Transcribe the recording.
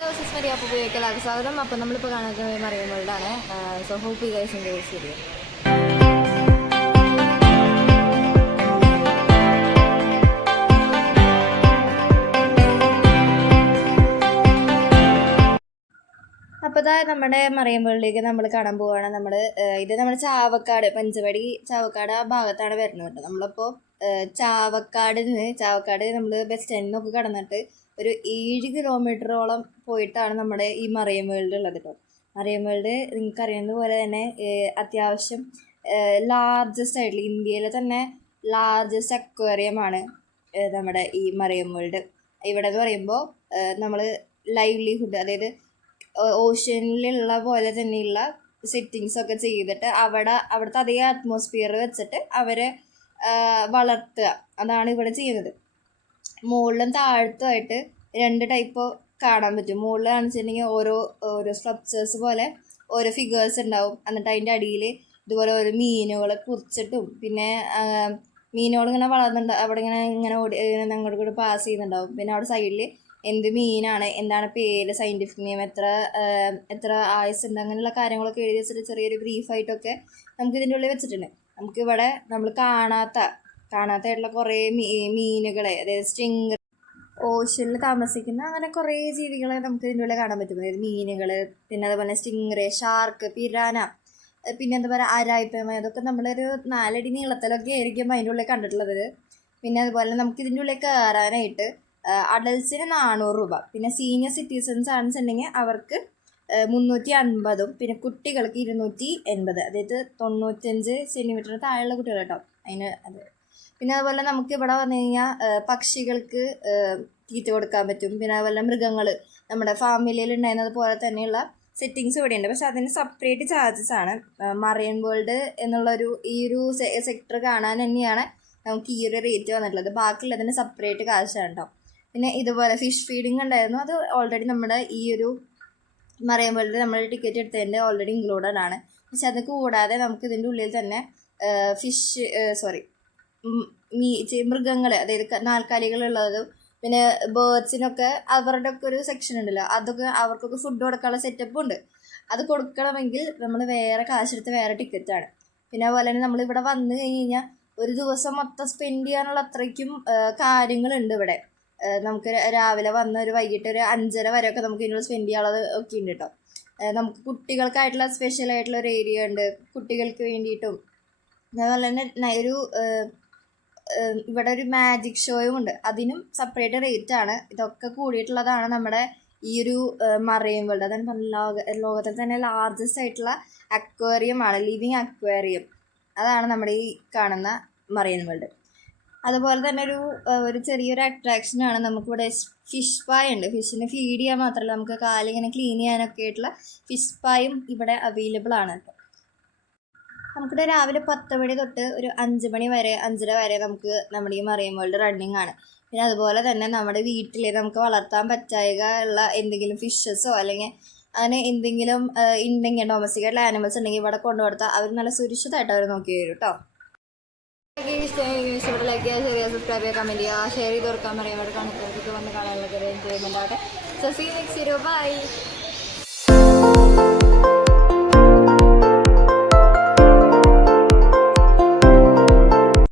Maria Pupila Salam, upon the Pagana Maria Moldana, so hope you guys enjoy this video. അപ്പോൾ നമ്മുടെ മറിയം വേൾഡിലേക്ക് നമ്മൾ കാണാൻ പോവുകയാണ്. ഇത് നമ്മുടെ ചാവക്കാട് പഞ്ചവടി ചാവക്കാട് ആ ഭാഗത്താണ് വരുന്നത് കേട്ടോ. നമ്മളിപ്പോൾ ചാവക്കാട് നമ്മൾ ബസ് സ്റ്റാൻഡിൽ നിന്നൊക്കെ കടന്നിട്ട് ഒരു 7 കിലോമീറ്ററോളം പോയിട്ടാണ് നമ്മുടെ ഈ മറിയം വേൾഡ് ഉള്ളത് കേട്ടോ. മറിയം വേൾഡ് നിങ്ങൾക്കറിയുന്ന പോലെ തന്നെ അത്യാവശ്യം ലാർജസ്റ്റ് ആയിട്ടുള്ള ഇന്ത്യയിലെ തന്നെ ലാർജസ്റ്റ് അക്വേറിയമാണ് നമ്മുടെ ഈ മറിയം വേൾഡ്. ഇവിടെ എന്ന് പറയുമ്പോൾ നമ്മൾ ലൈവ്ലിഹുഡ്, അതായത് ഓഷ്യനിലുള്ള പോലെ തന്നെയുള്ള സെറ്റിങ്സ് ഒക്കെ ചെയ്തിട്ട് അവിടുത്തെ അതേ അറ്റ്മോസ്ഫിയർ വെച്ചിട്ട് അവരെ വളർത്തുക, അതാണ് ഇവിടെ ചെയ്യുന്നത്. മുകളിലും താഴത്തുമായിട്ട് 2 ടൈപ്പ് കാണാൻ പറ്റും. മുകളിൽ കാണിച്ചിട്ടുണ്ടെങ്കിൽ ഓരോ സ്ട്രക്ചേഴ്സ് പോലെ ഓരോ ഫിഗേഴ്സ് ഉണ്ടാവും. എന്നിട്ട് അതിൻ്റെ അടിയിൽ ഇതുപോലെ ഓരോ മീനുകളെ കുറിച്ചിട്ടും, പിന്നെ മീനുകൾ ഇങ്ങനെ വളർന്നുണ്ട് അവിടെ ഇങ്ങനെ അങ്ങോട്ട് കൂടി പാസ് ചെയ്യുന്നുണ്ടാവും. പിന്നെ അവിടെ സൈഡിൽ എന്ത് മീനാണ്, എന്താണ് പേര്, സയൻറ്റിഫിക് നെയിം, എത്ര ആയുസുണ്ട്, അങ്ങനെയുള്ള കാര്യങ്ങളൊക്കെ എഴുതി വെച്ചിട്ട് ചെറിയൊരു ബ്രീഫായിട്ടൊക്കെ നമുക്ക് ഇതിൻ്റെ ഉള്ളിൽ വെച്ചിട്ടുണ്ട്. നമുക്കിവിടെ നമ്മൾ കാണാത്തായിട്ടുള്ള കുറേ മീനുകളെ, അതായത് സ്റ്റിംഗർ, ഓഷ്യനിൽ താമസിക്കുന്ന അങ്ങനെ കുറേ ജീവികളെ നമുക്ക് ഇതിൻ്റെ ഉള്ളിൽ കാണാൻ പറ്റും. അതായത് മീനുകൾ, പിന്നെ അതുപോലെ സ്റ്റിംഗർ, ഷാർക്ക്, പിരാന, പിന്നെ എന്താ പറയുക അരായിപ്പമ, അതൊക്കെ നമ്മളൊരു 4 അടി നീളത്തിലൊക്കെ ആയിരിക്കും അതിൻ്റെ ഉള്ളിൽ കണ്ടിട്ടുള്ളത്. പിന്നെ അതുപോലെ നമുക്ക് ഇതിൻ്റെ ഉള്ളിൽ കയറാനായിട്ട് അഡൽട്ട്സിന് 400 രൂപ, പിന്നെ സീനിയർ സിറ്റിസൺസ് ആണെന്നുണ്ടെങ്കിൽ അവർക്ക് 350, പിന്നെ കുട്ടികൾക്ക് 280, അതായത് 95 സെൻറ്റിമീറ്ററിന് താഴെയുള്ള കുട്ടികൾ കേട്ടോ അത്. പിന്നെ അതുപോലെ നമുക്ക് ഇവിടെ വന്നു കഴിഞ്ഞാൽ പക്ഷികൾക്ക് തീറ്റ കൊടുക്കാൻ പറ്റും. പിന്നെ അതുപോലെ മൃഗങ്ങൾ നമ്മുടെ ഫാമിലിയിൽ ഉണ്ടായിരുന്നത് പോലെ തന്നെയുള്ള സെറ്റിങ്സ് ഇവിടെ ഉണ്ട്. പക്ഷെ അതിന് സെപ്പറേറ്റ് ചാർജസ് ആണ്. മറിയൻ വേൾഡ് എന്നുള്ളൊരു ഈ ഒരു സെക്ടർ കാണാൻ തന്നെയാണ് നമുക്ക് ഈ ഒരു റേറ്റ് വന്നിട്ടുള്ളത്. ബാക്കിയുള്ളതിന് സെപ്പറേറ്റ് കാശാണ് കേട്ടോ. പിന്നെ ഇതുപോലെ ഫിഷ് ഫീഡിങ് ഉണ്ടായിരുന്നു, അത് ഓൾറെഡി നമ്മുടെ ഈ ഒരു മറിയം വേൾഡിൽ നമ്മൾ ടിക്കറ്റ് എടുത്തതിൻ്റെ ഓൾറെഡി ഇൻക്ലൂഡഡ് ആണ്. പക്ഷെ അത് കൂടാതെ നമുക്ക് ഇതിൻ്റെ ഉള്ളിൽ തന്നെ മൃഗങ്ങൾ, അതായത് 4 കാലികളുള്ളതും പിന്നെ ബേർഡ്സിനൊക്കെ അവരുടെ ഒക്കെ ഒരു സെക്ഷൻ ഉണ്ടല്ലോ, അതൊക്കെ അവർക്കൊക്കെ ഫുഡ് കൊടുക്കാനുള്ള സെറ്റപ്പും ഉണ്ട്. അത് കൊടുക്കണമെങ്കിൽ നമ്മൾ വേറെ കാശെടുത്ത് വേറെ ടിക്കറ്റാണ്. പിന്നെ അതുപോലെ തന്നെ നമ്മളിവിടെ വന്നു കഴിഞ്ഞാൽ ഒരു ദിവസം മൊത്തം സ്പെൻഡ് ചെയ്യാനുള്ള അത്രയ്ക്കും കാര്യങ്ങളുണ്ട് ഇവിടെ. നമുക്ക് രാവിലെ വന്ന് ഒരു വൈകിട്ട് ഒരു 5:30 വരെയൊക്കെ നമുക്ക് ഇതിനുള്ള സ്പെൻഡ് ചെയ്യാനുള്ളത് ഒക്കെ ഉണ്ട് കേട്ടോ. നമുക്ക് കുട്ടികൾക്കായിട്ടുള്ള സ്പെഷ്യലായിട്ടുള്ള ഒരു ഏരിയ ഉണ്ട് കുട്ടികൾക്ക് വേണ്ടിയിട്ടും. അതുപോലെ തന്നെ ഇവിടെ ഒരു മാജിക് ഷോയും ഉണ്ട്, അതിനും സെപ്പറേറ്റ് റേറ്റ് ആണ്. ഇതൊക്കെ കൂടിയിട്ടുള്ളതാണ് നമ്മുടെ ഈ ഒരു മറിയം വേൾഡ്. അതാണ് ലോകത്തിൽ തന്നെ ലാർജസ്റ്റ് ആയിട്ടുള്ള അക്വേറിയമാണ്, ലിവിങ് അക്വേറിയം. അതാണ് നമ്മുടെ ഈ കാണുന്ന മറിയൻ വേൾഡ്. അതുപോലെ തന്നെ ഒരു ചെറിയൊരു അട്രാക്ഷനാണ് നമുക്കിവിടെ ഫിഷ് പായ ഉണ്ട്. ഫിഷിന് ഫീഡ് ചെയ്യാൻ മാത്രമല്ല നമുക്ക് കാലിങ്ങനെ ക്ലീൻ ചെയ്യാനൊക്കെ ആയിട്ടുള്ള ഫിഷ് പായും ഇവിടെ അവൈലബിൾ ആണ് കേട്ടോ. നമുക്കിവിടെ രാവിലെ 10 മണി തൊട്ട് ഒരു 5 മണി വരെ 5:30 വരെ നമുക്ക് നമ്മുടെ ഈ മറിയം വേൾഡ് റണ്ണിങ് ആണ്. പിന്നെ അതുപോലെ തന്നെ നമ്മുടെ വീട്ടിൽ നമുക്ക് വളർത്താൻ പറ്റായുള്ള എന്തെങ്കിലും ഫിഷസോ അല്ലെങ്കിൽ അങ്ങനെ എന്തെങ്കിലും ഉണ്ടെങ്കിൽ ഡൊമസ്റ്റിക് ആയിട്ടുള്ള ആനിമൽസ് ഉണ്ടെങ്കിൽ ഇവിടെ കൊണ്ടുകൊടുത്താൽ അവർ നല്ല സുരക്ഷിതമായിട്ട് അവർ നോക്കി വരും കേട്ടോ. ഇവിടെ ലൈക്ക് ചെയ്യുക, ഷെയർ ചെയ്യുക, സബ്സ്ക്രൈബ് ചെയ്യുക, കമൻറ്റ് ചെയ്യുക, ഷെയർ ചെയ്ത് കൊടുക്കാൻ മറിയം വേൾഡ് കണക്കിലേക്ക് വന്ന് കാണാനുള്ള എൻജോയ്മെൻ്റ് ആവട്ടെ. So see next video, by.